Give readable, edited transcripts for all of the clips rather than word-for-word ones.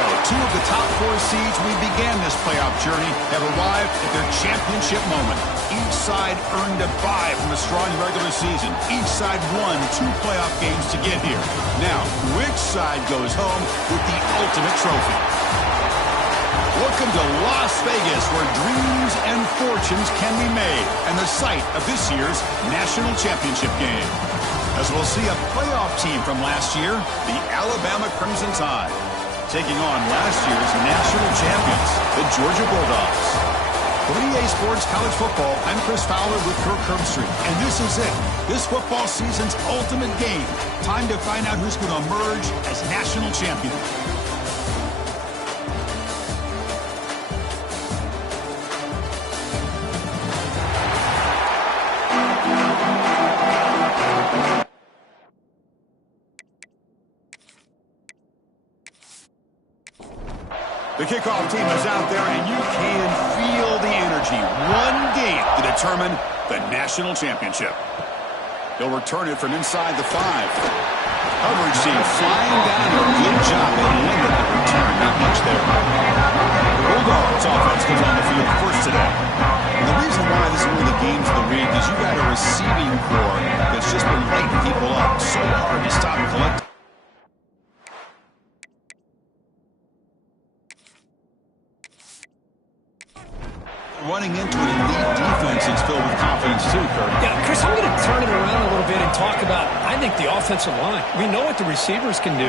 Two of the top 4 seeds we began this playoff journey have arrived at their championship moment. Each side earned a bye from a strong regular season. Each side won 2 playoff games to get here. Now, which side goes home with the ultimate trophy? Welcome to Las Vegas, where dreams and fortunes can be made, and the site of this year's national championship game. As we'll see a playoff team from last year, the Alabama Crimson Tide, taking on last year's national champions, the Georgia Bulldogs. For EA Sports College Football, I'm Chris Fowler with Kirk Herbstreit, and this is it. This football season's ultimate game. Time to find out who's going to emerge as national champion. The kickoff team is out there, and you can feel the energy. One game to determine the national championship. They'll return it from inside the 5. Coverage team flying down. A good job at limiting the return. Not much there. Bulldogs offense comes on the field first today. And the reason why this is one of the games of the week is you got a receiving corps that's just been lighting people up. So hard to stop collecting. Running into an elite defense that's filled with confidence too, Kirk. Yeah, Chris, I'm going to turn it around a little bit and talk about, I think, the offensive line. We know what the receivers can do.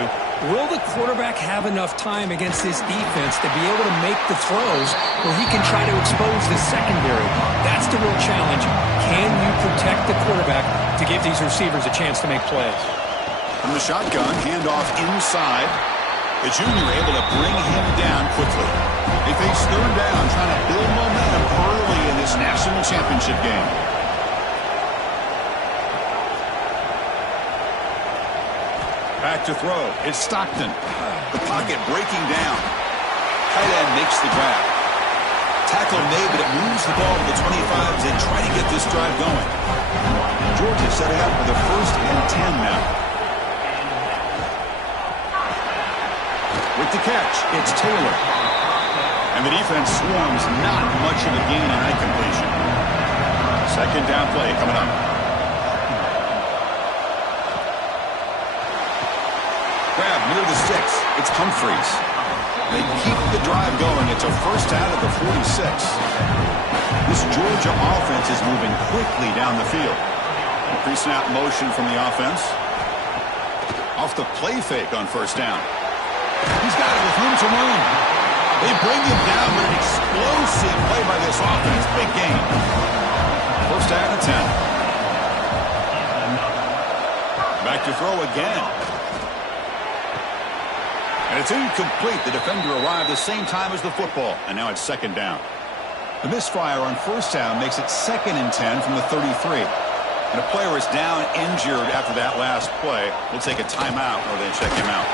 Will the quarterback have enough time against this defense to be able to make the throws where he can try to expose the secondary? That's the real challenge. Can you protect the quarterback to give these receivers a chance to make plays? From the shotgun, handoff inside. The junior able to bring him down quickly. They face third down, trying to build momentum early in this national championship game. Back to throw. It's Stockton. The pocket breaking down. Tight end makes the grab. Tackle made, but it moves the ball to the 25 as they try to get this drive going. Georgia setting up for the 1st and 10 now. With the catch, it's Taylor. And the defense swarms, not much of a gain on that completion. Second down play coming up. Grab near the 6. It's Humphreys. They keep the drive going. It's a first out of the 46. This Georgia offense is moving quickly down the field. Pre-snap motion from the offense. Off the play fake on first down. He's got it with room to run. They bring him down with an explosive play by this offense. Big game. First down and 10. Back to throw again. And it's incomplete. The defender arrived the same time as the football. And now it's second down. The misfire on first down makes it 2nd and 10 from the 33. And a player is down injured after that last play. We'll take a timeout while they check him out.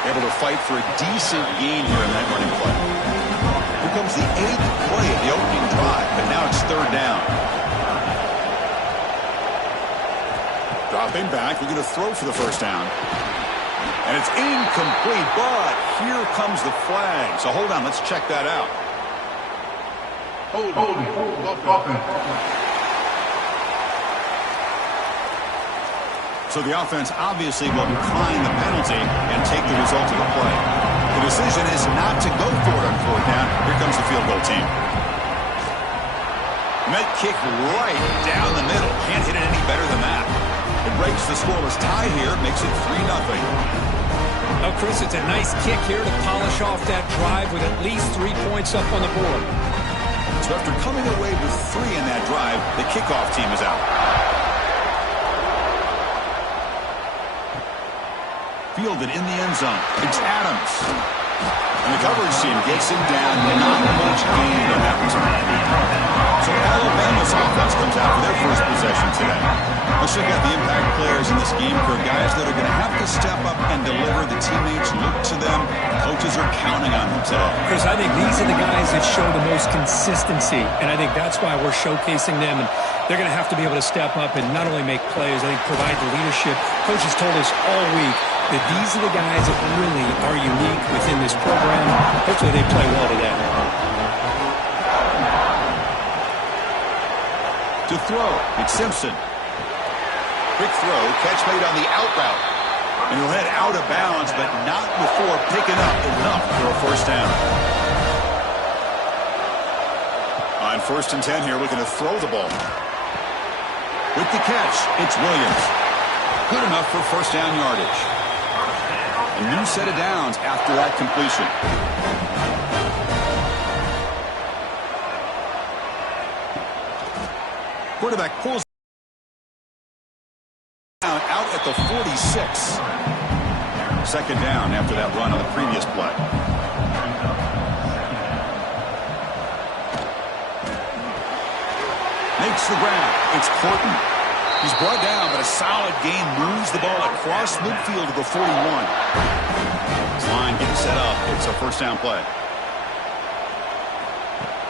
Able to fight for a decent gain here in that running play. Here comes the 8th play of the opening drive, but now it's third down. Dropping back, we're going to throw for the first down. And it's incomplete, but here comes the flag. So hold on, let's check that out. Hold on. So the offense obviously will decline the penalty and take the result of the play. The decision is not to go for it on fourth down. Here comes the field goal team. And that kick right down the middle. Can't hit it any better than that. It breaks the scoreless tie here. Makes it 3-0. Oh, Chris, it's a nice kick here to polish off that drive with at least 3 points up on the board. So after coming away with 3 in that drive, the kickoff team is out. Fielded in the end zone. It's Adams. And the coverage team gets him down. Not much gain on that return. So Alabama's offense comes out for their first possession today. Let's check out the impact players in this game for guys that are going to have to step up and deliver. The teammates look to them. Coaches are counting on them today. Chris, I think these are the guys that show the most consistency, and I think that's why we're showcasing them. And they're going to have to be able to step up and not only make plays, I think provide the leadership. Coaches told us all week that these are the guys that really are unique within this program. Hopefully they play well today. To throw, it's Simpson. Quick throw, catch made on the out route. And he'll head out of bounds, but not before picking up enough for a first down. On 1st and 10 here, looking to throw the ball. With the catch, it's Williams. Good enough for first down yardage. A new set of downs after that completion. Quarterback pulls down out at the 46. Second down after that run on the previous play. Makes the grab. It's Horton. He's brought down, but a solid gain moves the ball across midfield to the 41. This line getting set up. It's a first down play.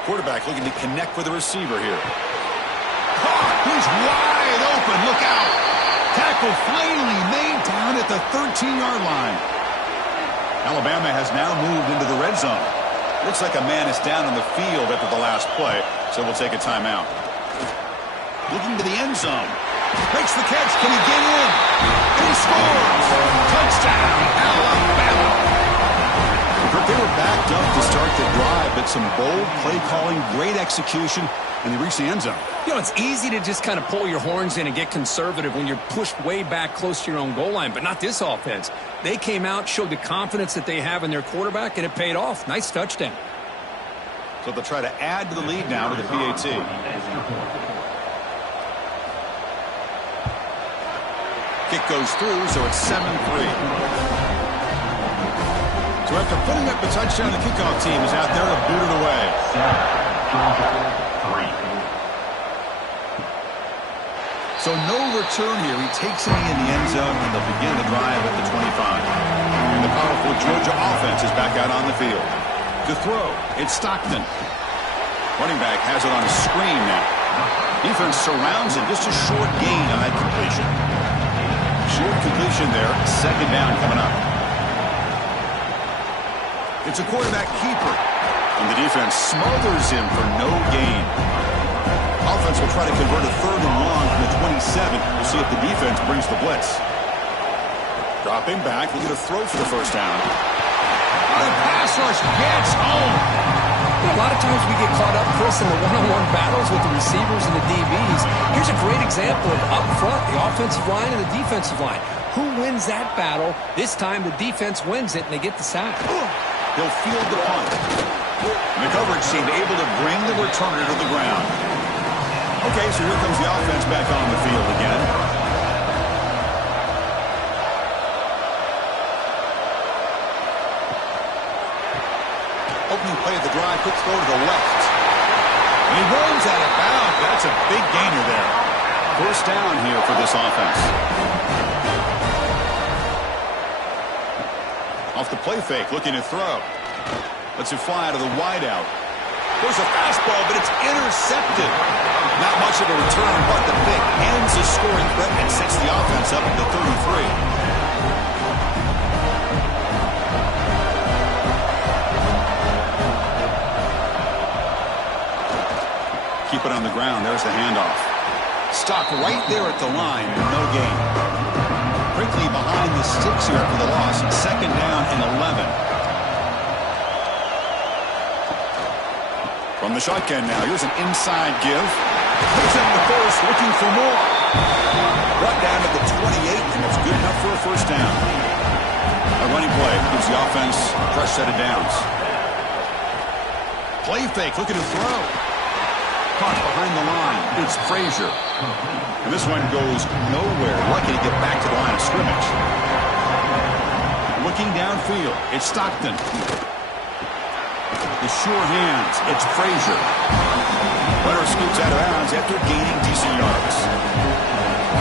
Quarterback looking to connect with the receiver here. He's wide open. Look out. Tackle finally made down at the 13-yard line. Alabama has now moved into the red zone. Looks like a man is down on the field after the last play, so we'll take a timeout. Looking to the end zone. Makes the catch. Can he get in? And he scores. Touchdown, Alabama. They were backed up to start the drive, but some bold play calling, great execution, and they reached the end zone. You know, it's easy to just kind of pull your horns in and get conservative when you're pushed way back close to your own goal line, but not this offense. They came out, showed the confidence that they have in their quarterback, and it paid off. Nice touchdown. So they'll try to add to the lead now to the PAT. Kick goes through, so it's 7-3. So after putting up the touchdown, the kickoff team is out there to boot it away. So no return here. He takes it in the end zone, and they'll begin the drive at the 25. And the powerful Georgia offense is back out on the field. To throw, it's Stockton. Running back has it on a screen now. Defense surrounds him. Just a short gain on that completion. Short completion there. Second down coming up. It's a quarterback keeper. And the defense smothers him for no gain. Offense will try to convert a 3rd and long from the 27. We'll see if the defense brings the blitz. Dropping back. Looking to throw for the first down. The pass rush gets home. A lot of times we get caught up, Chris, in the one-on-one battles with the receivers and the DBs. Here's a great example of up front, the offensive line and the defensive line. Who wins that battle? This time the defense wins it, and they get the sack. He'll field the punt. And the coverage seemed able to bring the returner to the ground. Okay, so here comes the offense back on the field again. Opening play of the drive, quick throw to the left. And he runs out of bounds. That's a big gainer there. First down here for this offense. Off the play fake, looking to throw. Lets it fly out of the wideout. There's a fastball, but it's intercepted. Not much of a return, but the pick ends the scoring threat and sets the offense up at the 33. Keep it on the ground. There's the handoff. Stop right there at the line with no gain. Quickly behind the sticks here for the loss. Second down and 11. From the shotgun now. Here's an inside give. Picks up the first, looking for more. Brought down to the 28, and it's good enough for a first down. A running play gives the offense a fresh set of downs. Play fake, looking to throw. Caught behind the line. It's Frazier. And this one goes nowhere. Lucky to get back to the line of scrimmage. Looking downfield. It's Stockton. The sure hands. It's Frazier. Runner scoots out of bounds after gaining decent yards.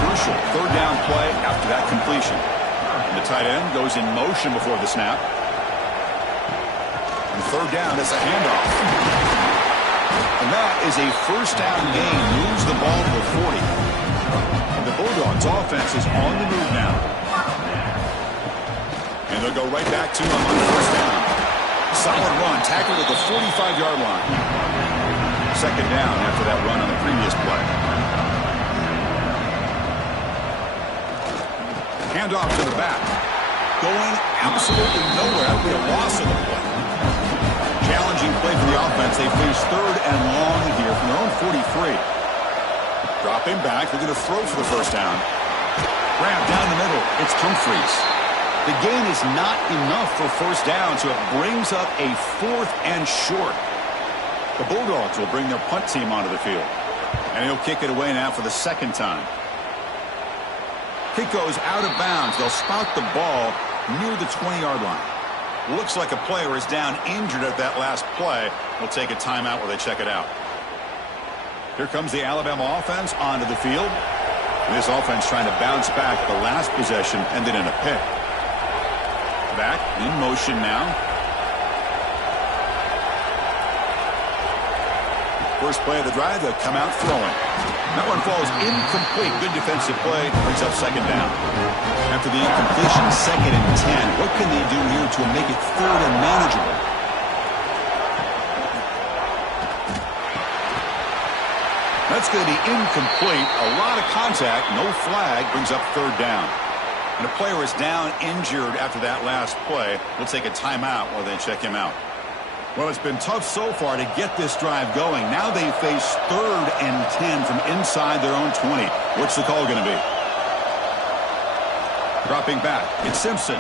Crucial third down play after that completion. And the tight end goes in motion before the snap. And third down, it's a handoff. And that is a first down gain. Moves the ball to the 40. And the Bulldogs offense is on the move now. And they'll go right back to him on the first down. Solid run, tackled at the 45-yard line. Second down after that run on the previous play. Handoff to the back. Going absolutely nowhere. That would be a loss of the play. Challenging play for the offense. They face third and long here from their own 43. Dropping back. They're going to throw for the first down. Grab down the middle. It's Humphries. The gain is not enough for first down, so it brings up a 4th and short. The Bulldogs will bring their punt team onto the field. And he'll kick it away now for the second time. Kick goes out of bounds. They'll spot the ball near the 20-yard line. Looks like a player is down injured at that last play. We'll take a timeout while they check it out. Here comes the Alabama offense onto the field. And this offense trying to bounce back. The last possession ended in a pick. Back in motion now. First play of the drive, they'll come out throwing. That one falls incomplete. Good defensive play. Brings up second down. After the incompletion, 2nd and 10. What can they do here to make it 3rd and manageable? That's going to be incomplete. A lot of contact. No flag. Brings up 3rd down. And a player is down injured after that last play. We'll take a timeout while they check him out. Well, it's been tough so far to get this drive going. Now they face 3rd and 10 from inside their own 20. What's the call going to be? Dropping back. It's Simpson.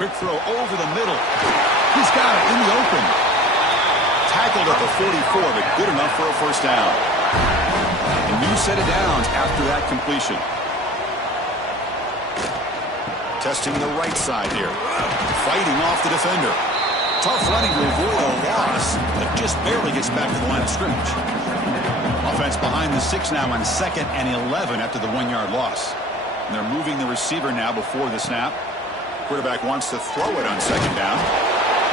Quick throw over the middle. He's got it in the open. Tackled at the 44, but good enough for a first down. A new set of downs after that completion. Testing the right side here. Fighting off the defender. Tough running to avoid a loss, but just barely gets back to the line of scrimmage. Offense behind the 6 now on 2nd and 11 after the 1-yard loss. And they're moving the receiver now before the snap. Quarterback wants to throw it on 2nd down.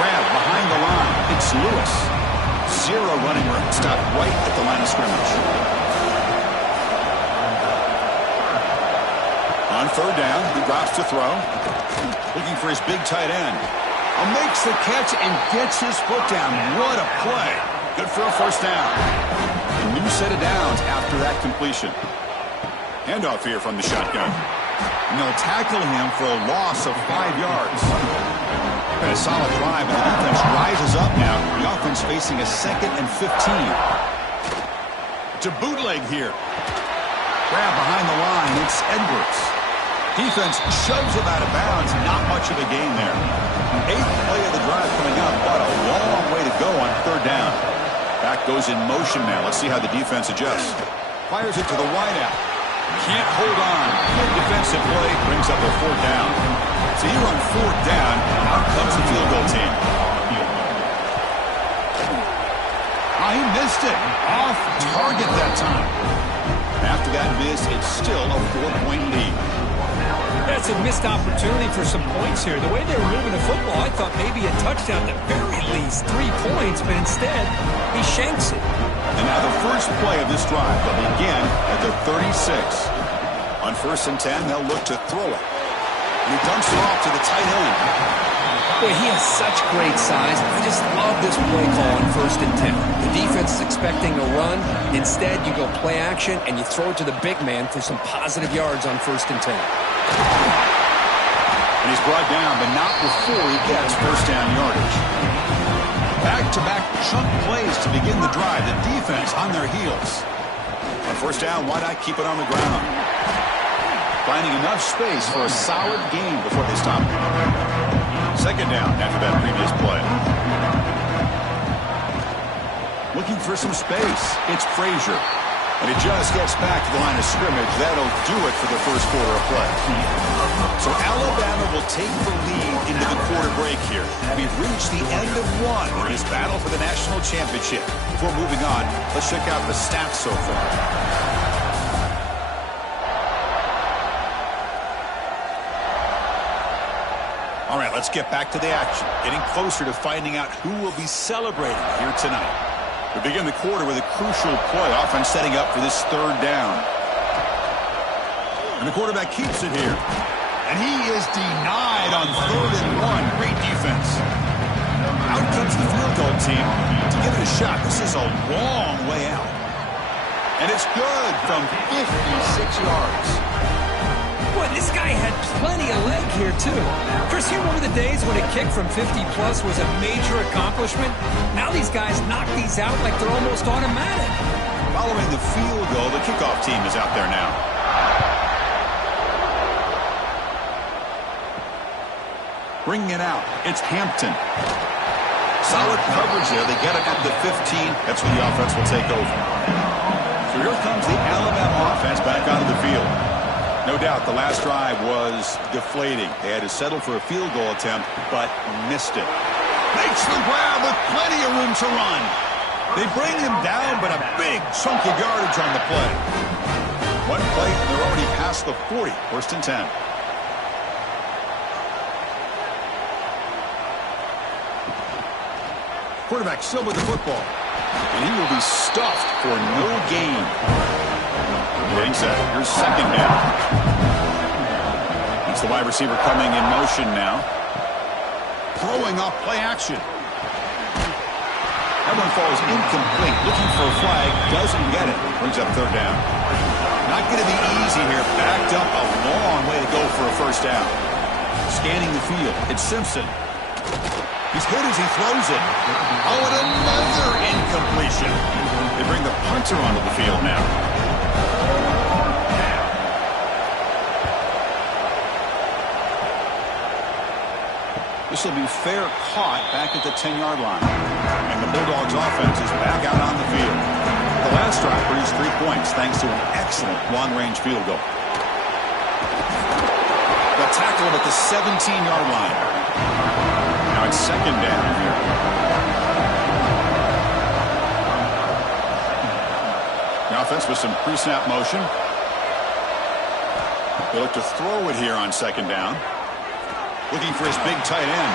Grab behind the line. It's Lewis. 0 running room. Stopped right at the line of scrimmage. On 3rd down, he drops to throw. Looking for his big tight end. Makes the catch and gets his foot down. What a play. Good for a first down. A new set of downs after that completion. Handoff here from the shotgun. And they'll tackle him for a loss of 5 yards. And a solid drive, and the defense rises up now. The offense facing a 2nd and 15. To bootleg here. Grab behind the line. It's Edwards. Defense shoves him out of bounds. Not much of a gain there. 8th play of the drive coming up, but a long way to go on 3rd down. Back goes in motion now. Let's see how the defense adjusts. Fires it to the wideout. Can't hold on. Good defensive play. Brings up a 4th down. So here on 4th down, out comes the field goal team. He missed it. Off target that time. After that miss, it's still a 4-point lead. That's a missed opportunity for some points here. The way they were moving the football, I thought maybe a touchdown, at the very least 3 points, but instead, he shanks it. And now the first play of this drive, they'll begin at the 36. On 1st and 10, they'll look to throw it. And he dumps it off to the tight end. Boy, he has such great size. I just love this play call on 1st and 10. The defense is expecting a run. Instead, you go play action, and you throw it to the big man for some positive yards on 1st and 10. And he's brought down, but not before he gets first down yardage. Back-to-back chunk plays to begin the drive. The defense on their heels. On 1st down, why not keep it on the ground? Finding enough space for a solid gain before they stop it. 2nd down after that previous play. Looking for some space. It's Frazier. And it just gets back to the line of scrimmage. That'll do it for the first quarter of play. So Alabama will take the lead into the quarter break here. We've reached the end of one in this battle for the national championship. Before moving on, let's check out the stats so far. All right, let's get back to the action. Getting closer to finding out who will be celebrating here tonight. We begin the quarter with a crucial play. Offense setting up for this 3rd down. And the quarterback keeps it here. And he is denied on 3rd and 1. Great defense. Out comes the field goal team to give it a shot. This is a long way out. And it's good from 56 yards. Boy, this guy had plenty of leg here, too. Chris, you remember the days when a kick from 50-plus was a major accomplishment? Now these guys knock these out like they're almost automatic. Following the field goal, the kickoff team is out there now. Bringing it out, it's Hampton. Solid coverage there. They get it at the 15. That's when the offense will take over. So here comes the Alabama offense back onto the field. No doubt the last drive was deflating. They had to settle for a field goal attempt, but missed it. Makes the grab with plenty of room to run. They bring him down, but a big chunk of yardage on the play. One play, and they're already past the 40. 1st and 10. Quarterback still with the football. And he will be stuffed for no gain. Getting set. Here's 2nd down. It's the wide receiver coming in motion now. Throwing off play action. That one falls incomplete. Looking for a flag. Doesn't get it. Brings up 3rd down. Not going to be easy here. Backed up a long way to go for a 1st down. Scanning the field. It's Simpson. He's hit as he throws it. Oh, and another incompletion. They bring the punter onto the field now. This will be fair caught back at the 10-yard line. And the Bulldogs offense is back out on the field. The last drive produced 3 points thanks to an excellent long-range field goal. The tackle at the 17-yard line. Now it's 2nd down here. The offense with some pre-snap motion. They look to throw it here on 2nd down. Looking for his big tight end.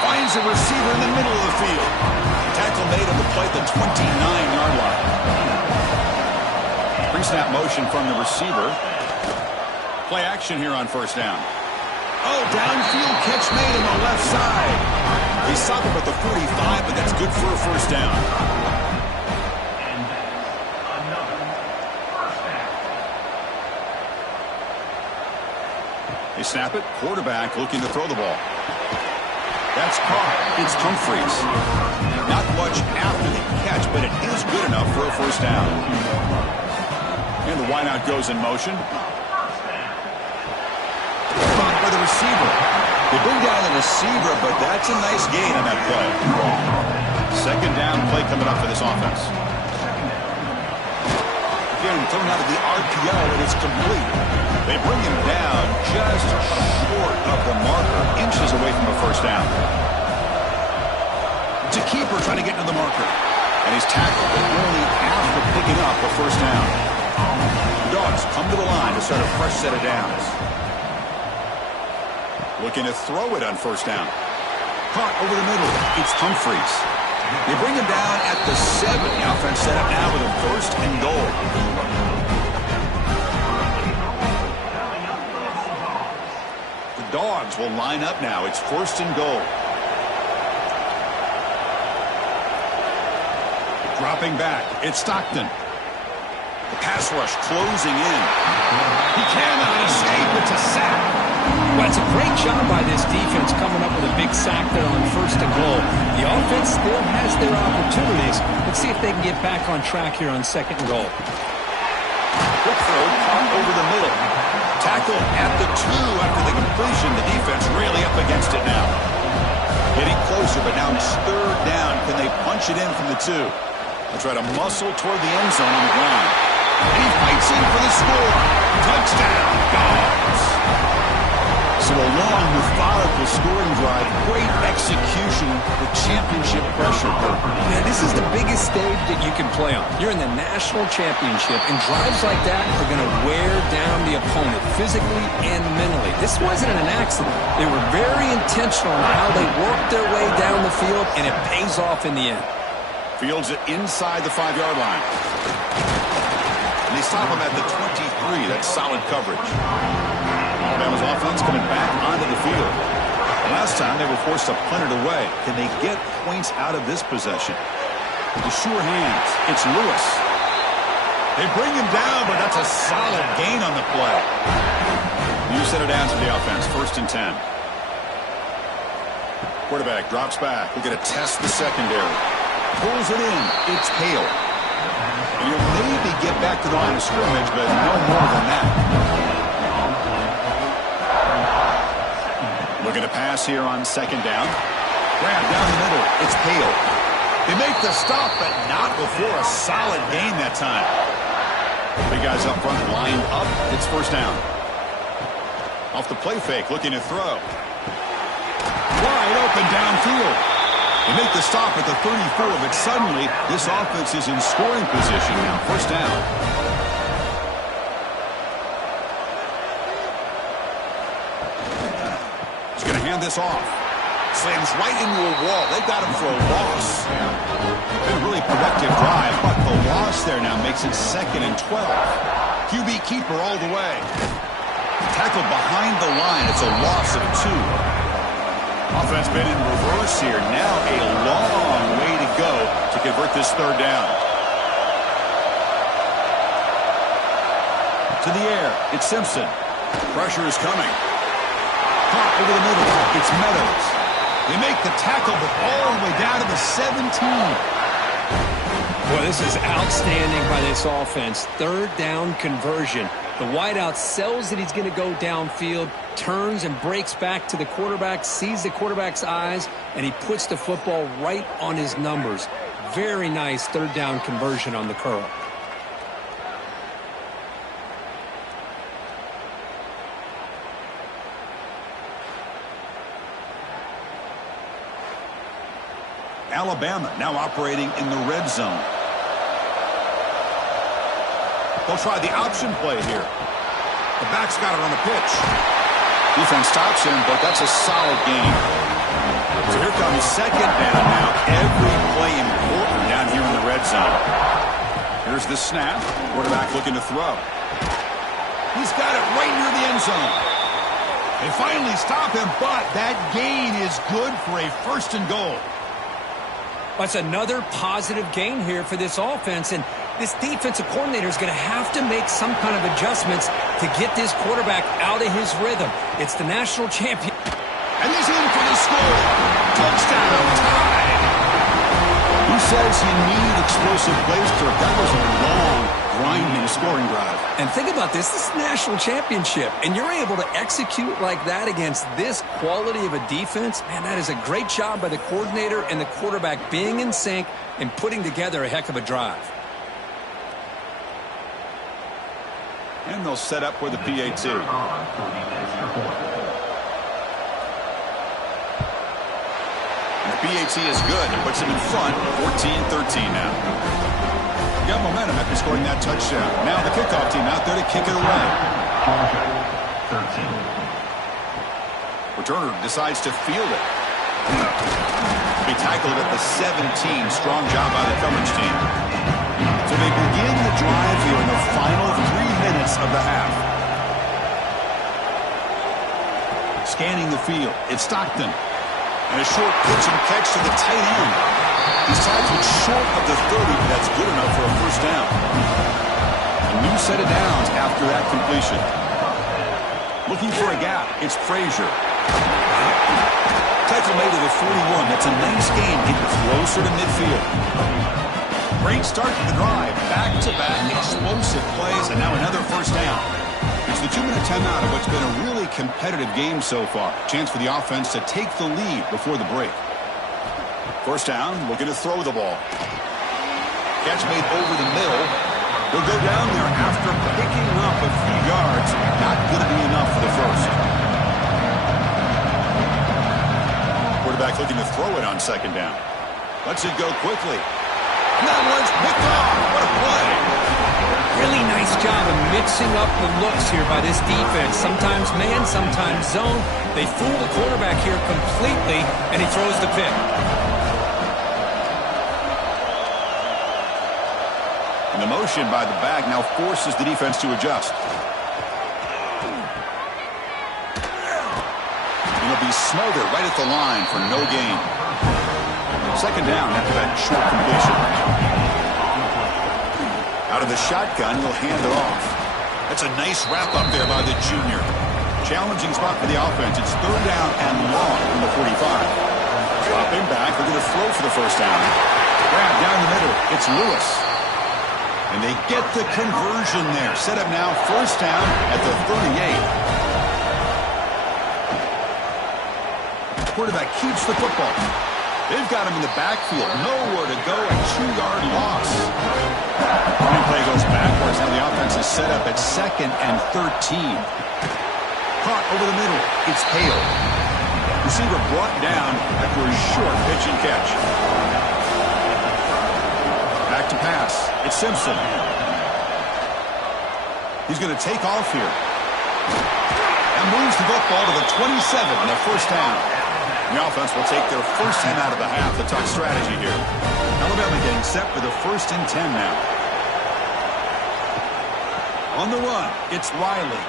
Finds a receiver in the middle of the field. Tackle made on the play at the 29-yard line. Pre-snap motion from the receiver. Play action here on 1st down. Oh, downfield catch made on the left side. He stopped him at the 45, but that's good for a 1st down. They snap it. Quarterback looking to throw the ball. That's caught. It's Humphreys. Not much after the catch, but it is good enough for a 1st down. And the wideout goes in motion. Caught by the receiver. They bring down the receiver, but that's a nice gain on that play. 2nd down play coming up for this offense. Again, thrown out of the RPO, and it's complete. They bring him down just short of the marker, inches away from a 1st down. It's a keeper trying to get into the marker. And he's tackled, but only after picking up a 1st down. The Dogs come to the line to start a fresh set of downs. Looking to throw it on 1st down. Caught over the middle. It's Humphreys. They bring him down at the 7. The offense set up now with a 1st and goal. The Dogs will line up now. It's 1st and goal. Dropping back. It's Stockton. The pass rush closing in. He cannot escape. It's a sack. Well, it's a great job by this defense coming up with a big sack there on 1st and goal. The offense still has their opportunities. Let's see if they can get back on track here on 2nd and goal. Quick throw caught over the middle. Tackle at the 2 after the completion. The defense really up against it now. Getting closer, but now it's 3rd down. Can they punch it in from the 2? They'll try to muscle toward the end zone on the ground. And he fights in for the score. Touchdown, Dogs. So a long, methodical scoring drive. Great execution with championship pressure. Man, this is the biggest stage that you can play on. You're in the national championship, and drives like that are going to wear down the opponent physically and mentally. This wasn't an accident. They were very intentional in how they worked their way down the field, and it pays off in the end. Fields it inside the 5-yard line. And they stop him at the 23. That's solid coverage. Alabama's offense coming back onto the field. Last time they were forced to punt it away. Can they get points out of this possession? With the sure hands, it's Lewis. They bring him down, but that's a solid gain on the play. You set it down to the offense, 1st and 10. Quarterback drops back. We're going to test the secondary. Pulls it in. It's Hale. And he'll maybe get back to the line of scrimmage, but no more than that. Looking to pass here on 2nd down. Grab down the middle. It's Hale. They make the stop, but not before a solid gain that time. Big guys up front lined up. It's 1st down. Off the play fake, looking to throw. Wide open downfield. They make the stop at the 34, but suddenly this offense is in scoring position now. 1st down. He's going to hand this off. Slams right into a wall. They've got him for a loss. Been a really productive drive, but the loss there now makes it 2nd and 12. QB keeper all the way. Tackled behind the line. It's a loss of 2. Offense been in reverse here. Now a long way to go to convert this 3rd down. To the air. It's Simpson. Pressure is coming. Caught over the middle. It's Meadows. They make the tackle, but all the way down to the 17. Boy, this is outstanding by this offense. 3rd down conversion. The wideout sells that he's going to go downfield, turns and breaks back to the quarterback, sees the quarterback's eyes, and he puts the football right on his numbers. Very nice 3rd down conversion on the curl. Alabama now operating in the red zone. They'll try the option play here. The back's got it on the pitch. Defense stops him, but that's a solid gain. So here comes 2nd down now. Every play important down here in the red zone. Here's the snap. Quarterback looking to throw. He's got it right near the end zone. They finally stop him, but that gain is good for a 1st and goal. That's another positive gain here for this offense, and this defensive coordinator is going to have to make some kind of adjustments to get this quarterback out of his rhythm. It's the national champion. And he's in for the score. Touchdown, tied. Who says you need explosive plays, Kirk? That was a long, grinding scoring drive. And think about this. This is a national championship, and you're able to execute like that against this quality of a defense. Man, that is a great job by the coordinator and the quarterback being in sync and putting together a heck of a drive. And they'll set up for the PAT. And the PAT is good. It puts them in front, 14-13 now. Got momentum after scoring that touchdown. Now the kickoff team out there to kick it away. Returner decides to field it. Be tackled at the 17. Strong job by the coverage team. So they begin the drive here in the final 3 minutes of the half. Scanning the field. It's Stockton. And a short pitch and catch to the tight end. He's tackled short of the 30, but that's good enough for a 1st down. A new set of downs after that completion. Looking for a gap. It's Frazier. Tackle made to the 41. That's a nice gain. Getting closer to midfield. Great start to the drive. Back-to-back explosive plays, and now another 1st down. It's the 2-minute timeout of what's been a really competitive game so far. Chance for the offense to take the lead before the break. 1st down, looking to throw the ball. Catch made over the middle. He'll go down there after picking up a few yards. Not going to be enough for the 1st. Quarterback looking to throw it on 2nd down. Lets it go quickly. And that one's picked off. What a play. Really nice job of mixing up the looks here by this defense. Sometimes man, sometimes zone. They fool the quarterback here completely, and he throws the pick. And the motion by the back now forces the defense to adjust. he'll be smothered right at the line for no gain. Second down after that short completion. Out of the shotgun, he'll hand it off. That's a nice wrap up there by the junior. Challenging spot for the offense. It's third down and long from the 45. Dropping back. They're going to throw for the first down. Grab down the middle. It's Lewis. And they get the conversion there. Set up now, first down at the 38. Quarterback keeps the football. They've got him in the backfield. Nowhere to go. A 2-yard loss. Play goes backwards. Now the offense is set up at 2nd and 13. Caught over the middle. It's Hale. Receiver brought down after a short pitch and catch. Back to pass. It's Simpson. He's going to take off here. And moves the football to the 27 and a first down. The offense will take their first 10 out of the half. The tough strategy here. Alabama getting set for the 1st and 10 now. On the run, it's Riley.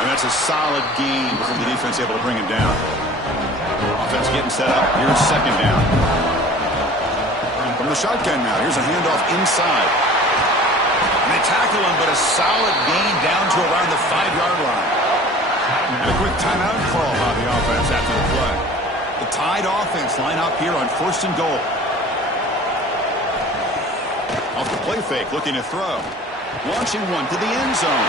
And that's a solid gain before the defense able to bring him down. Offense getting set up. Here's second down. From the shotgun now, here's a handoff inside. And they tackle him, but a solid gain down to around the 5-yard line. And a quick timeout call by the offense after the play. The Tide offense line up here on 1st and goal. Off the play fake, looking to throw. Launching one to the end zone.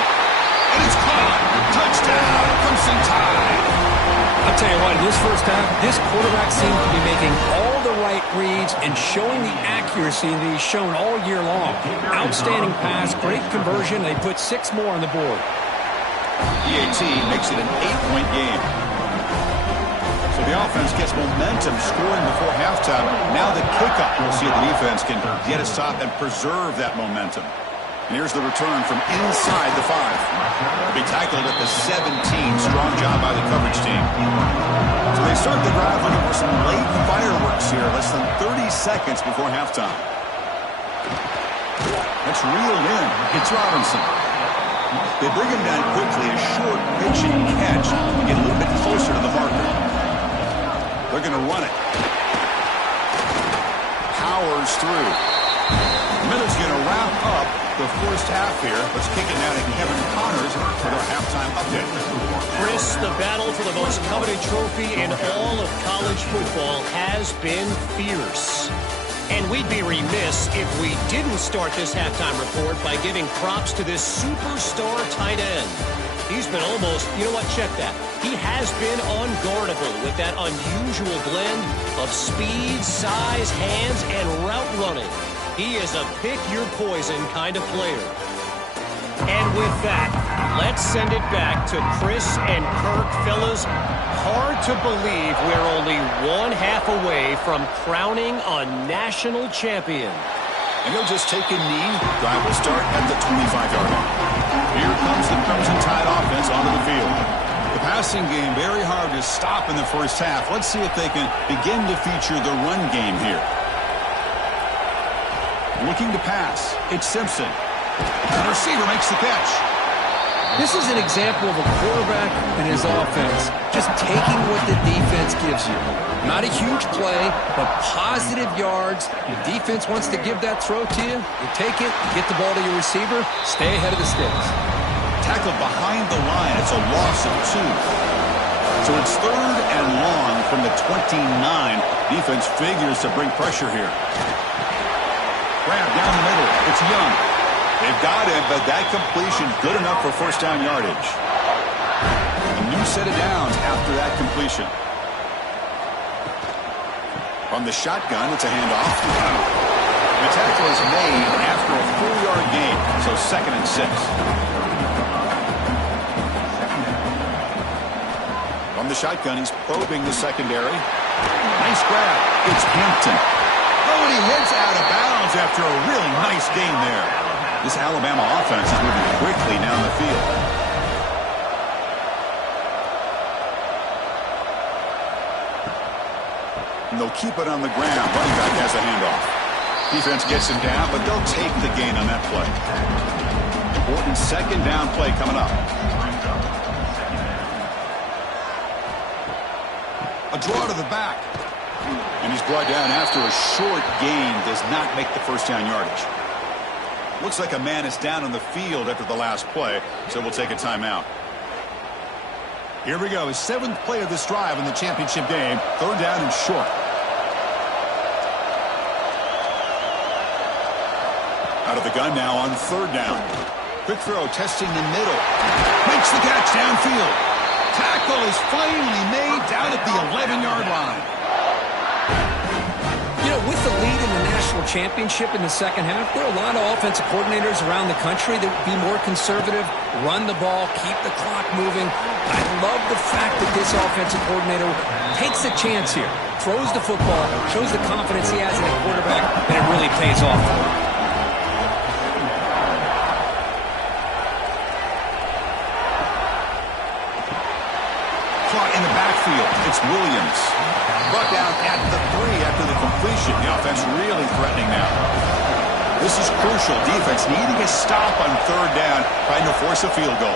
And it's caught. Touchdown, Crimson Tide. I'll tell you what, in this first half, this quarterback seemed to be making all the right reads and showing the accuracy that he's shown all year long. Outstanding pass, great conversion. They put 6 more on the board. EAT makes it an 8-point game. So the offense gets momentum scoring before halftime. Now the kickoff. We'll see if the defense can get a stop and preserve that momentum. And here's the return from inside the 5. They'll be tackled at the 17. Strong job by the coverage team. So they start the drive looking for some late fireworks here. Less than 30 seconds before halftime. That's reeled in. It's Robinson. They bring him down quickly. A short pitch and catch to get a little bit closer to the marker. They're going to run it. Powers through. Middle's going to wrap up the first half here. Let's kick it now to Kevin Connors for their halftime update. Chris, the battle for the most coveted trophy in all of college football has been fierce. And we'd be remiss if we didn't start this halftime report by giving props to this superstar tight end. He's been almost, you know what, check that. He has been unguardable with that unusual blend of speed, size, hands, and route running. He is a pick-your-poison kind of player. And with that, let's send it back to Chris and Kirk. Fellas, hard to believe we're only 1 half away from crowning a national champion. And he'll just take a knee. Drive will start at the 25-yard line. Here comes the Crimson Tide offense onto the field. The passing game very hard to stop in the first half. Let's see if they can begin to feature the run game here. Looking to pass. It's Simpson. The receiver makes the catch. This is an example of a quarterback and his offense just taking what the defense gives you. Not a huge play, but positive yards. The defense wants to give that throw to you. You take it, get the ball to your receiver, stay ahead of the sticks. Tackled behind the line. It's a loss of 2. So it's third and long from the 29. Defense figures to bring pressure here. Grab down the middle. It's Young. They've got him, but that completion good enough for first down yardage. A new set of downs after that completion. From the shotgun, it's a handoff. The tackle is made after a 4-yard gain, so 2nd and 6. From the shotgun, he's probing the secondary. Nice grab. It's Hampton. Oh, and he heads out of bounds after a really nice gain there. This Alabama offense is moving quickly down the field. And they'll keep it on the ground. Running back has a handoff. Defense gets him down, but they'll take the gain on that play. Important 2nd down play coming up. A draw to the back. And he's brought down after a short gain. Does not make the first down yardage. Looks like a man is down on the field after the last play, so we'll take a timeout. Here we go. His 7th play of this drive in the championship game. 3rd down and short. Out of the gun now on 3rd down. Quick throw, testing the middle. Makes the catch downfield. Tackle is finally made down at the 11-yard line. You know, with the lead in the national championship in the second half, there are a lot of offensive coordinators around the country that would be more conservative, run the ball, keep the clock moving. I love the fact that this offensive coordinator takes a chance here, throws the football, shows the confidence he has in a quarterback, and it really pays off. Caught in the backfield. It's Williams. Brought down at the 3 after the completion. The offense really threatening now. This is crucial. Defense needing a stop on 3rd down, trying to force a field goal.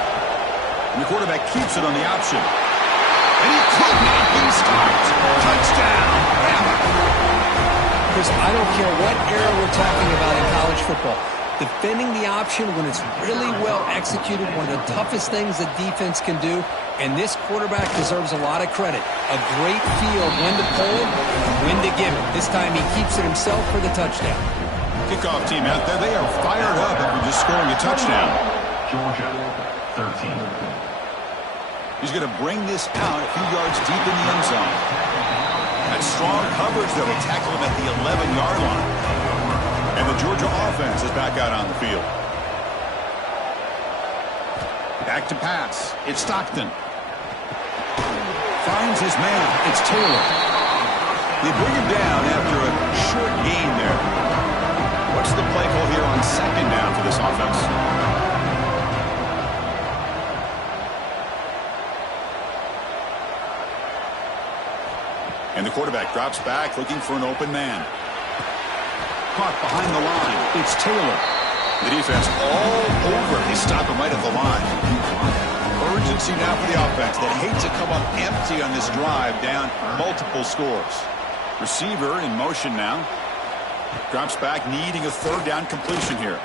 And the quarterback keeps it on the option. And he could not be stopped. Touchdown, Bama. Chris, I don't care what era we're talking about in college football. Defending the option when it's really well executed, one of the toughest things a defense can do. And this quarterback deserves a lot of credit. A great feel of when to pull it and when to give it. This time he keeps it himself for the touchdown. Kickoff team out there. They are fired up after just scoring a touchdown. Georgia, 13. He's going to bring this out a few yards deep in the end zone. That strong coverage, though, to tackle him at the 11-yard line. And the Georgia offense is back out on the field. Back to pass. It's Stockton. Finds his man. It's Taylor. They bring him down after a short gain there. What's the play call here on 2nd down for this offense? And the quarterback drops back looking for an open man. Caught behind the line. It's Taylor. The defense all over. They stop him right at the line. Urgency now for the offense that hates to come up empty on this drive, down multiple scores. Receiver in motion now. Drops back, needing a 3rd down completion here.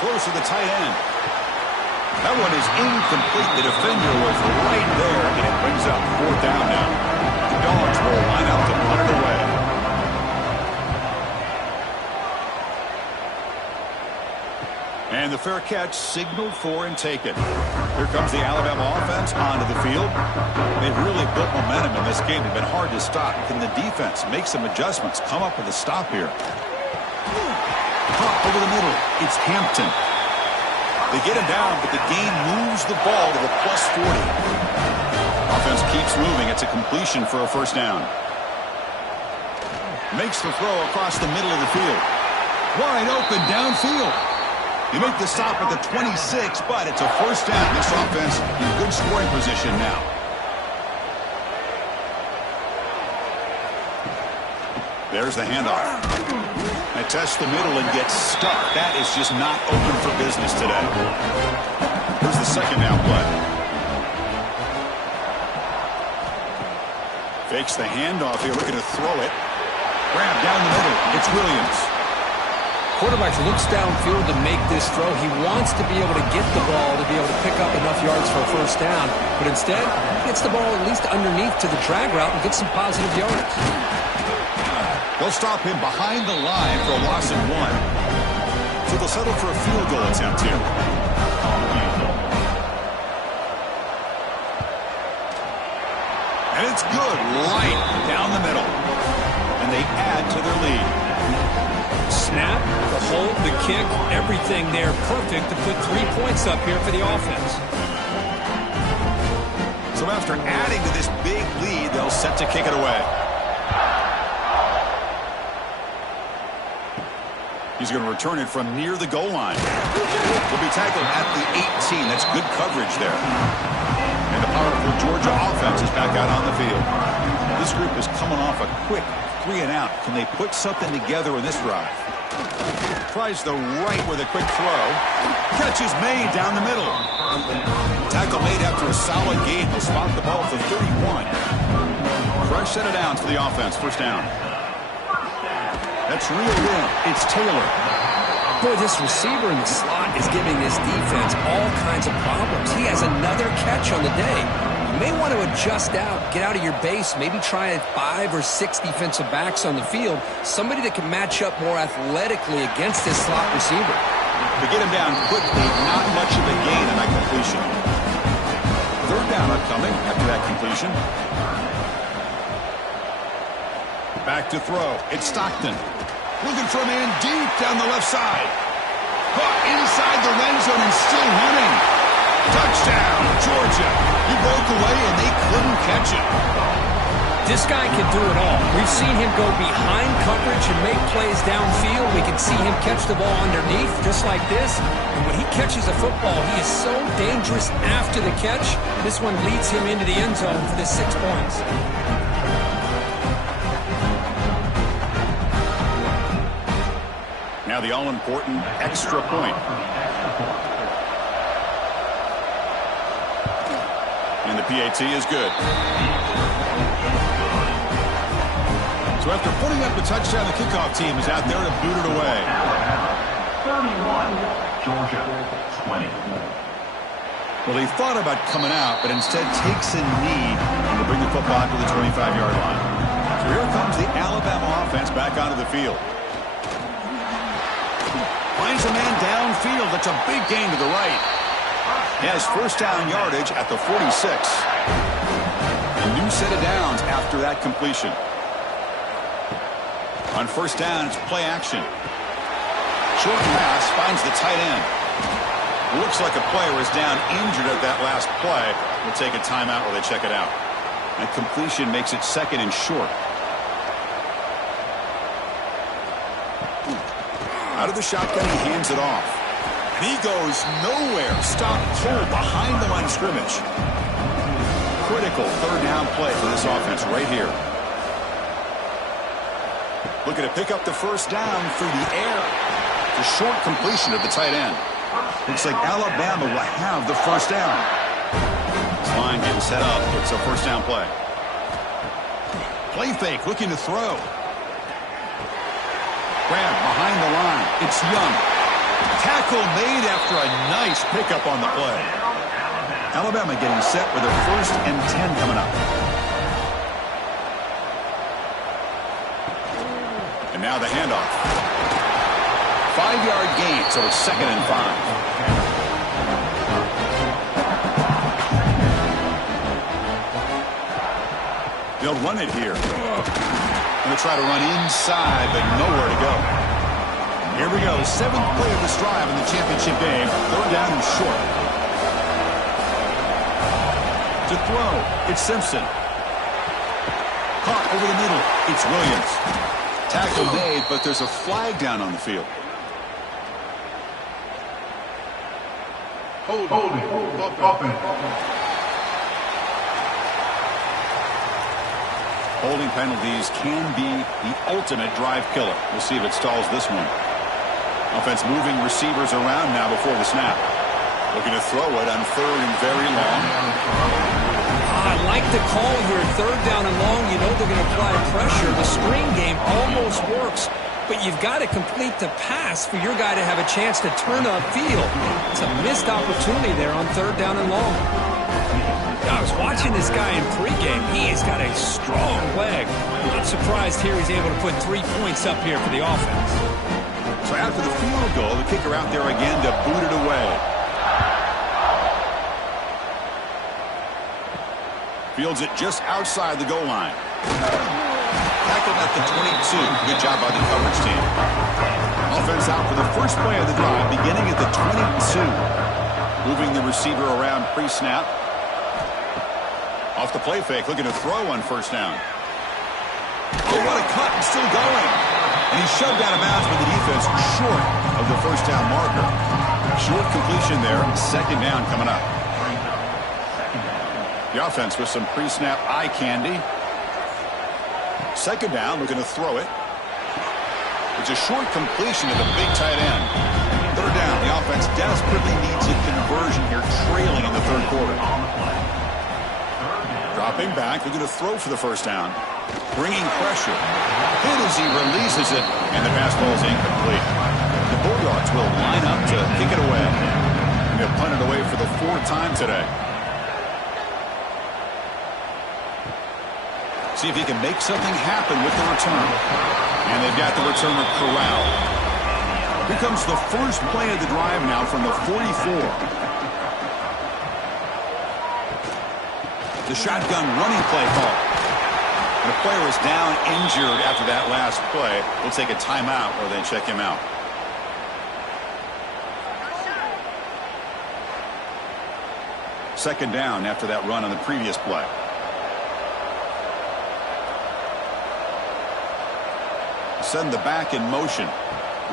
Close to the tight end. That one is incomplete. The defender was right there, and it brings up 4th down now. The Dogs will line out to punt it away. And the fair catch signaled for and taken. Here comes the Alabama offense onto the field. They've really built momentum in this game. They've been hard to stop. Can the defense make some adjustments, come up with a stop here? Caught over the middle. It's Hampton. They get him down, but the gain moves the ball to the +40. Offense keeps moving. It's a completion for a 1st down. Makes the throw across the middle of the field. Wide open downfield. You make the stop at the 26, but it's a 1st down. This offense in good scoring position now. There's the handoff. They test the middle and get stuck. That is just not open for business today. Here's the 2nd down play. Fakes the handoff here, looking to throw it. Grab down the middle. It's Williams. Quarterback looks downfield to make this throw. He wants to be able to get the ball to be able to pick up enough yards for a 1st down. But instead, he gets the ball at least underneath to the drag route and gets some positive yards. They'll stop him behind the line for a loss of 1. So they'll settle for a field goal attempt here. And it's good right down the middle. And they add to their lead. Snap, the hold, the kick, everything there perfect to put 3 points up here for the offense. So after adding to this big lead, they'll set to kick it away. He's going to return it from near the goal line. Will be tackled at the 18. That's good coverage there. And the powerful Georgia offense is back out on the field. This group is coming off a quick 3-and-out. Can they put something together in this drive? Tries the right with a quick throw. Catch is made down the middle. Tackle made after a solid gain. He'll spot the ball for 31. Fresh set of downs for the offense. First down. That's reeled in. It's Taylor. Boy, this receiver in the slot is giving this defense all kinds of problems. He has another catch on the day. You may want to adjust out, get out of your base, maybe try 5 or 6 defensive backs on the field, somebody that can match up more athletically against this slot receiver. To get him down quickly, not much of a gain on that completion. Third down upcoming after that completion. Back to throw. It's Stockton. Looking for a man deep down the left side. Caught inside the red zone and still running. Touchdown, Georgia. He broke away and they couldn't catch him. This guy can do it all. We've seen him go behind coverage and make plays downfield. We can see him catch the ball underneath just like this. And when he catches a football, he is so dangerous after the catch. This one leads him into the end zone for the 6 points. Now the all-important extra point. And the PAT is good. So after putting up the touchdown, the kickoff team is out there to boot it away. 31, Georgia, 20. Well, he thought about coming out, but instead takes a knee to bring the football to the 25-yard line. So here comes the Alabama offense back onto the field. Finds a man downfield. That's a big gain to the right. He has first down yardage at the 46. A new set of downs after that completion. On first down, it's play action. Short pass finds the tight end. Looks like a player is down injured at that last play. We'll take a timeout while they check it out. That completion makes it second and short. Out of the shotgun, he hands it off. And he goes nowhere. Stop pull behind the line of scrimmage. Critical third down play for this offense right here. Looking to pick up the first down through the air. The short completion of the tight end. Looks like Alabama will have the first down. This line getting set up. It's a first down play. Play fake, looking to throw. Grab behind the line. It's Young. Tackle made after a nice pickup on the play. Alabama getting set with a 1st and 10 coming up. And now the handoff. 5-yard gain, so it's 2nd and 5. They'll run it here. Going to try to run inside, but nowhere to go. Here we go. 7th play of this drive in the championship game. Third down and short. To throw, it's Simpson. Caught over the middle. It's Williams. Tackle made, but there's a flag down on the field. Holding. Holding penalties can be the ultimate drive killer. We'll see if it stalls this one. Offense moving receivers around now before the snap. Looking to throw it on 3rd and very long. I like the call here. 3rd down and long. You know they're going to apply pressure. The screen game almost works, but you've got to complete the pass for your guy to have a chance to turn upfield. It's a missed opportunity there on 3rd down and long. I was watching this guy in pregame. He has got a strong leg. I'm not surprised here he's able to put 3 points up here for the offense. So after the field goal, the kicker out there again to boot it away. Fields it just outside the goal line. Tackled at the 22. Good job by the coverage team. Offense out for the first play of the drive, beginning at the 22. Moving the receiver around pre-snap. Off the play fake, looking to throw on first down. Oh, what a cut, and still going. And he's shoved out of bounds by the defense short of the first down marker. Short completion there, 2nd down coming up. The offense with some pre-snap eye candy. 2nd down, looking to throw it. It's a short completion to the big tight end. 3rd down, the offense desperately needs a conversion here, trailing in the 3rd quarter. Dropping back, looking to throw for the first down. Bringing pressure. Hit as he releases it, and the pass ball is incomplete. The Bulldogs will line up to kick it away. They'll punt it away for the 4th time today. See if he can make something happen with the return. And they've got the returner corralled. Here comes the first play of the drive now from the 44. The shotgun running play call. And the player is down injured after that last play. We'll take a timeout or then check him out. Second down after that run on the previous play. Send the back in motion.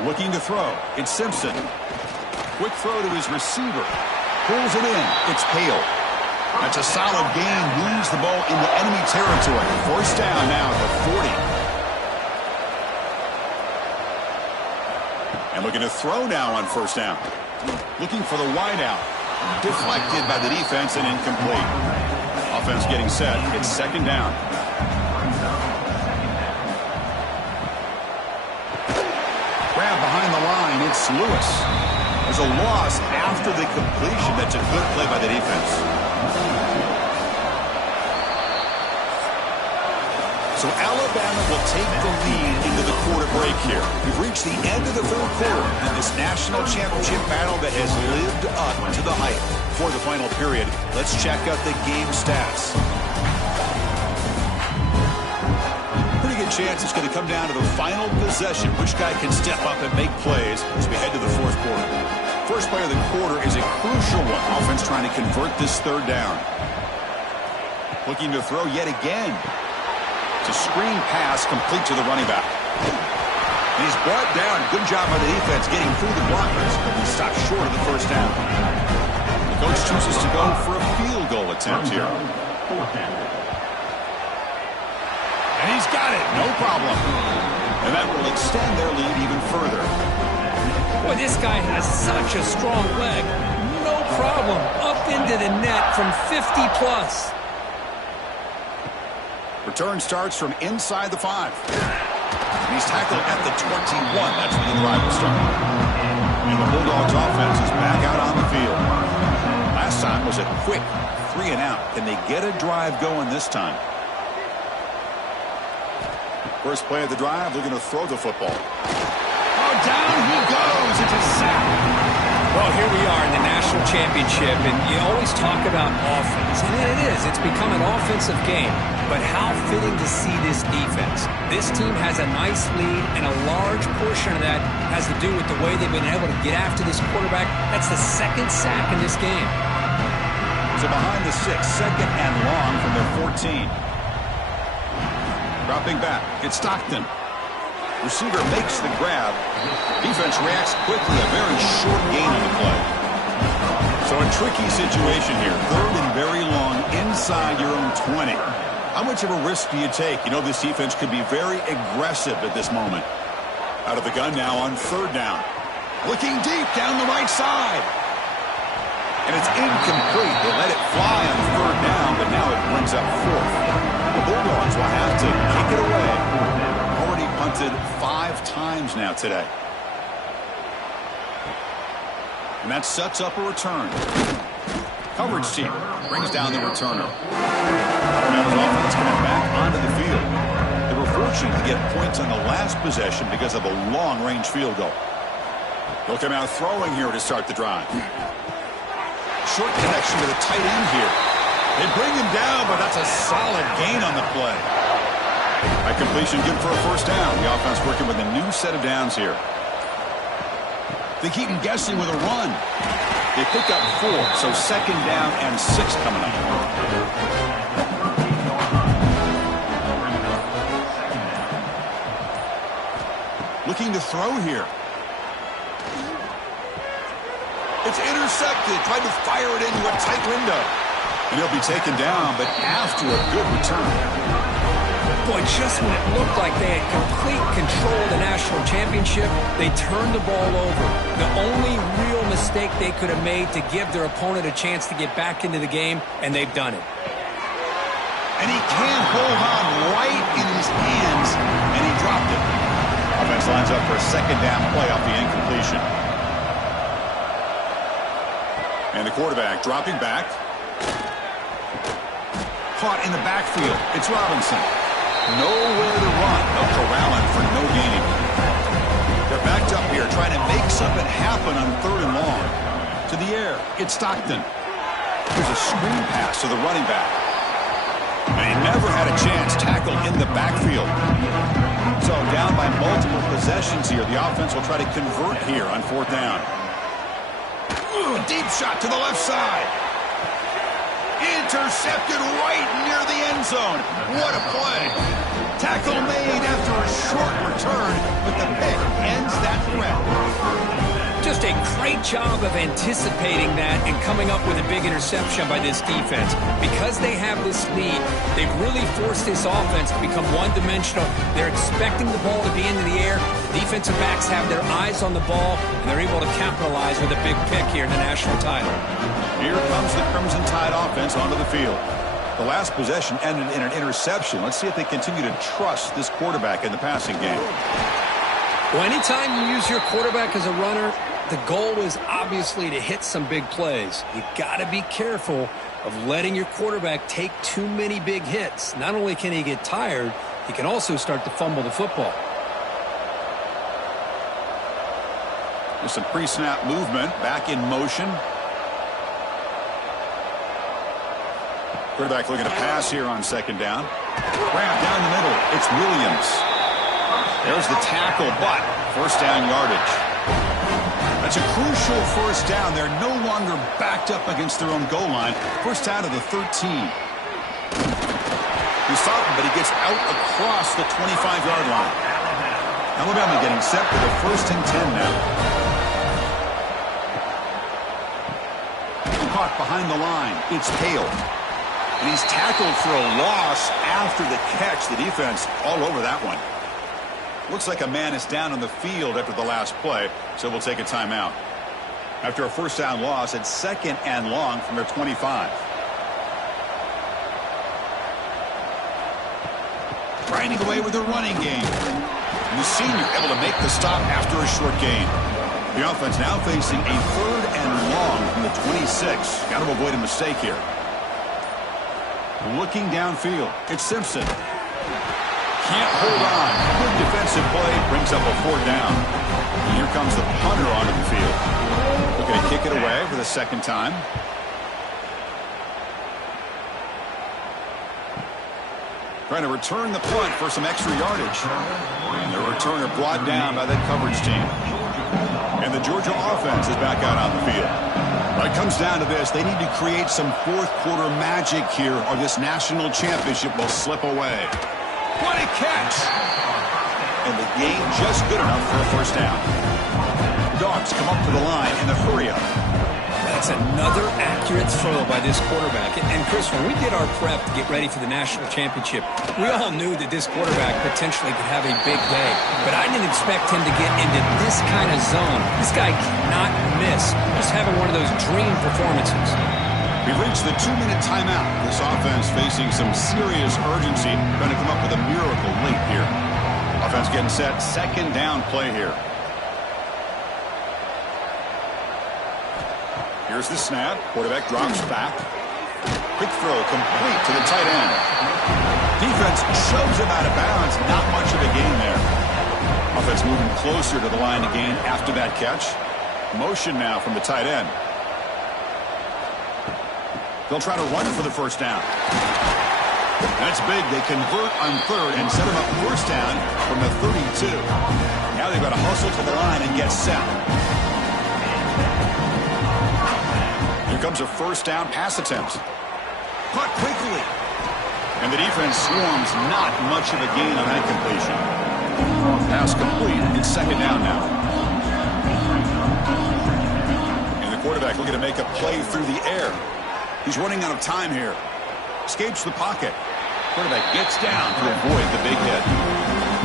Looking to throw. It's Simpson. Quick throw to his receiver. Pulls it in. It's Hale. That's a solid gain. Moves the ball into enemy territory. First down now at the 40. And looking to throw now on first down. Looking for the wideout. Deflected by the defense and incomplete. Offense getting set. It's second down. Grab behind the line. It's Lewis. There's a loss after the completion. That's a good play by the defense. So Alabama will take the lead into the quarter break here. We've reached the end of the 3rd quarter in this national championship battle that has lived up to the hype. For the final period, let's check out the game stats. Pretty good chance it's going to come down to the final possession. Which guy can step up and make plays as we head to the 4th quarter. First play of the quarter is a crucial one. Offense trying to convert this 3rd down. Looking to throw yet again. It's a screen pass complete to the running back. He's brought down. Good job by the defense getting through the blockers, but he stopped short of the first down. The coach chooses to go for a field goal attempt here. And he's got it. No problem. And that will extend their lead even further. Boy, this guy has such a strong leg. No problem. Up into the net from 50 plus. Return starts from inside the 5. And he's tackled at the 21. That's when the drive will start. And the Bulldogs offense is back out on the field. Last time was a quick 3 and out. Can they get a drive going this time? First play of the drive, looking to throw the football. Oh, down he goes. It's a sack. Well, here we are in the national championship, and you always talk about offense. And it is. It's become an offensive game. But how fitting to see this defense. This team has a nice lead, and a large portion of that has to do with the way they've been able to get after this quarterback. That's the 2nd sack in this game. So behind the 6, second and long from their 14. Dropping back. It's Stockton. Receiver makes the grab. Defense reacts quickly. A very short gain on the play. So a tricky situation here. 3rd and very long inside your own 20. How much of a risk do you take? You know this defense could be very aggressive at this moment. Out of the gun now on 3rd down. Looking deep down the right side. And it's incomplete. They let it fly on 3rd down, but now it brings up 4th. The Bulldogs will have to kick it away. Already punted 5 times now today. And that sets up a return. Coverage team brings down the returner. Now his offense coming back onto the field. They were fortunate to get points on the last possession because of a long-range field goal. They'll come out throwing here to start the drive. Short connection to the tight end here. They bring him down, but that's a solid gain on the play. That completion good for a first down. The offense working with a new set of downs here. They keep him guessing with a run. They pick up 4, so second down and 6 coming up. Looking to throw here. It's intercepted. Tried to fire it into a tight window. And he'll be taken down, but after a good return. Boy, just when it looked like they had complete control of the national championship, they turned the ball over. The only real mistake they could have made to give their opponent a chance to get back into the game, and they've done it. And he can't hold on right in his hands, and he dropped it. Offense lines up for a second down play off the incompletion. And the quarterback dropping back. Caught in the backfield. It's Robinson. Nowhere to run. No corralling for no gain. They're backed up here trying to make something happen on 3rd and long. To the air. It's Stockton. Here's a screen pass to the running back. And he never had a chance tackled in the backfield. So down by multiple possessions here. The offense will try to convert here on 4th down. Ooh, deep shot to the left side. Intercepted right near the end zone. What a play. Tackle made after a short return, but the pick ends that threat. Just a great job of anticipating that and coming up with a big interception by this defense. Because they have this lead, they've really forced this offense to become one-dimensional. They're expecting the ball to be into the air. The defensive backs have their eyes on the ball, and they're able to capitalize with a big pick here in the national title. Here comes the Crimson Tide offense onto the field. The last possession ended in an interception. Let's see if they continue to trust this quarterback in the passing game. Well, anytime you use your quarterback as a runner, the goal is obviously to hit some big plays. You got to be careful of letting your quarterback take too many big hits. Not only can he get tired, he can also start to fumble the football. There's some pre-snap movement, back in motion. Quarterback looking to pass here on 2nd down. Grab down the middle. It's Williams. There's the tackle, but 1st down yardage. That's a crucial 1st down. They're no longer backed up against their own goal line. 1st out of the 13. He's stopping, but he gets out across the 25-yard line. Alabama getting set for the 1st and 10 now. Caught behind the line. It's Hale. And he's tackled for a loss after the catch. The defense all over that one. Looks like a man is down on the field after the last play, so we'll take a timeout. After a 1st down loss, it's 2nd and long from their 25. Grinding away with the running game. And the senior able to make the stop after a short gain. The offense now facing a 3rd and long from the 26. Got to avoid a mistake here. Looking downfield, it's Simpson. Can't hold on. Good defensive play. Brings up a 4th down. And here comes the punter onto the field. Looking to kick it away for the 2nd time. Trying to return the punt for some extra yardage. And the returner brought down by that coverage team. And the Georgia offense is back out on the field. When it comes down to this, they need to create some 4th quarter magic here, or this national championship will slip away. What a catch! And the gain just good enough for a 1st down. Dogs come up to the line in a hurry-up. That's another accurate throw by this quarterback. And Chris, when we did our prep to get ready for the national championship, we all knew that this quarterback potentially could have a big day. But I didn't expect him to get into this kind of zone. This guy cannot miss. Just having one of those dream performances. We've reached the 2-minute timeout. This offense facing some serious urgency. Going to come up with a miracle late here. Offense getting set. 2nd down play here. Here's the snap. Quarterback drops back. Quick throw complete to the tight end. Defense shoves him out of bounds. Not much of a gain there. Offense moving closer to the line of gain after that catch. Motion now from the tight end. They'll try to run for the 1st down. That's big. They convert on 3rd and set him up 1st down from the 32. Now they've got to hustle to the line and get set. Here comes a 1st down pass attempt. Caught quickly. And the defense swarms. Not much of a gain on that completion. Pass complete. It's 2nd down now. And the quarterback looking to make a play through the air. He's running out of time here. Escapes the pocket. Quarterback gets down to avoid the big hit.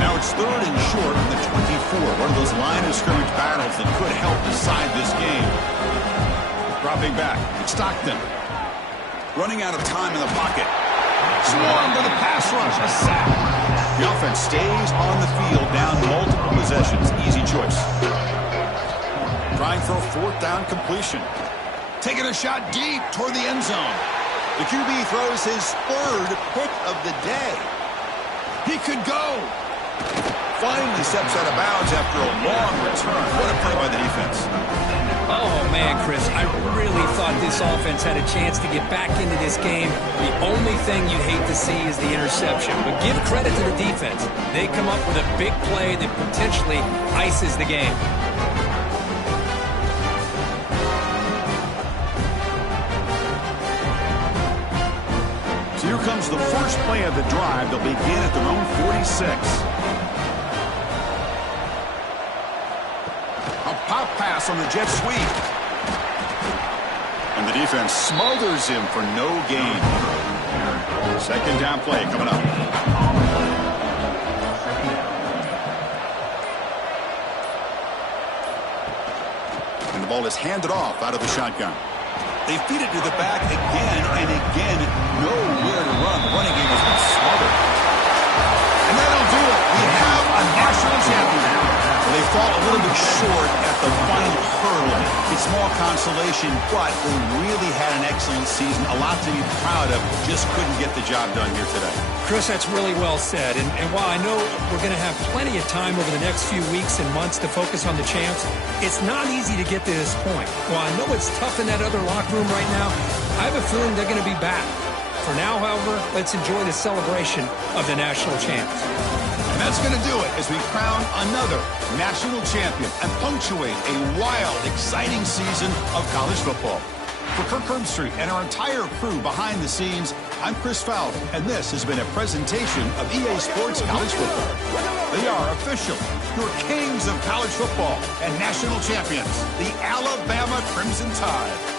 Now it's 3rd and short on the 24. One of those line of scrimmage battles that could help decide this game. Dropping back. It's Stockton. Running out of time in the pocket. Swarm to the pass rush. A sack. The offense stays on the field, down multiple possessions. Easy choice. Trying for a fourth down completion. Taking a shot deep toward the end zone. The QB throws his third pick of the day. He could go. Finally steps out of bounds after a long return. What a play by the defense. Oh, man, Chris, I really thought this offense had a chance to get back into this game. The only thing you hate to see is the interception. But give credit to the defense. They come up with a big play that potentially ices the game. So here comes the first play of the drive. They'll begin at their own 46. Pop pass on the jet sweep. And the defense smothers him for no gain. Second down play coming up. And the ball is handed off out of the shotgun. They feed it to the back again and again. Nowhere to run. The running game has been smothered. And that'll do it. We have a national champion. They fall a little bit short at the final hurdle. It's small consolation, but they really had an excellent season. A lot to be proud of. Just couldn't get the job done here today. Chris, that's really well said. And while I know we're going to have plenty of time over the next few weeks and months to focus on the champs, it's not easy to get to this point. While I know it's tough in that other locker room right now, I have a feeling they're going to be back. For now, however, let's enjoy the celebration of the national champs. And that's going to do it as we crown another national champion and punctuate a wild, exciting season of college football. For Kirk Herbstreit and our entire crew behind the scenes, I'm Chris Fowler, and this has been a presentation of EA Sports College Football. They are official, your kings of college football and national champions, the Alabama Crimson Tide.